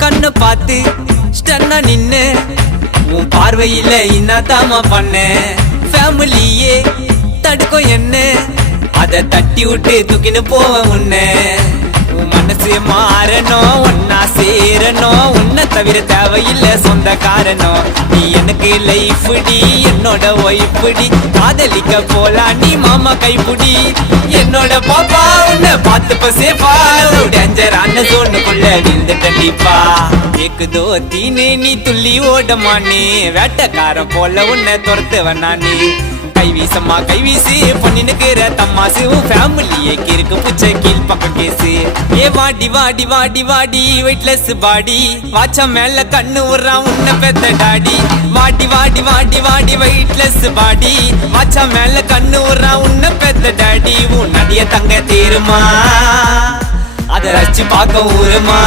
கண்ணு பார்த்து ஸ்டன்னா நின்னு உன் பார்வையில இன்னாதாமா பண்ண ஃபேமிலியே தடுக்கும் என்ன அத தட்டி விட்டு தூக்கின்னு போவ உன்ன உன் மனசு மாறணும் ஒன்னா சேரணும் உன்னை தவிர தேவையில்ல சொந்த காரணம் நீ எனக்கு லைஃப்டி என்னோட ஒய்ஃப்டி காதலிக்க போலாம் நீ மாமா கைப்புடி என்னோட பாப்பா உன்னை பார்த்து சேஃபா டேஞ்சரான ஜோனுக்குள்ள விழுந்து கண்டிப்பா கேக்குதோ தீனே நீ துள்ளி ஓடமானே வேட்டக்காரன் போல உன்னை துரத்துவன் நானே கைவீசம்மா கைவீசி பண்ணினுக்கிற தம்மாசு உன் ஃபேமிலியே கிறுக்கு புச்சை கீழ் பக்கம் கேசு ஏ வாடி வாடி வாடி வாடி வெயிட்லெஸ் பாடி வாச்சம் மேல கண்ணு உர்றான் உன்னை பெத்த டாடி வாடி வாடி வாடி வாடி வெயிட்லெஸ் பாடி வாச்சம் மேல கண்ணு உர்றான் உன்னை பெத்த டாடி உன் நடிய தங்க தேருமா அதை ரசிச்சு பார்க்க ஊருமா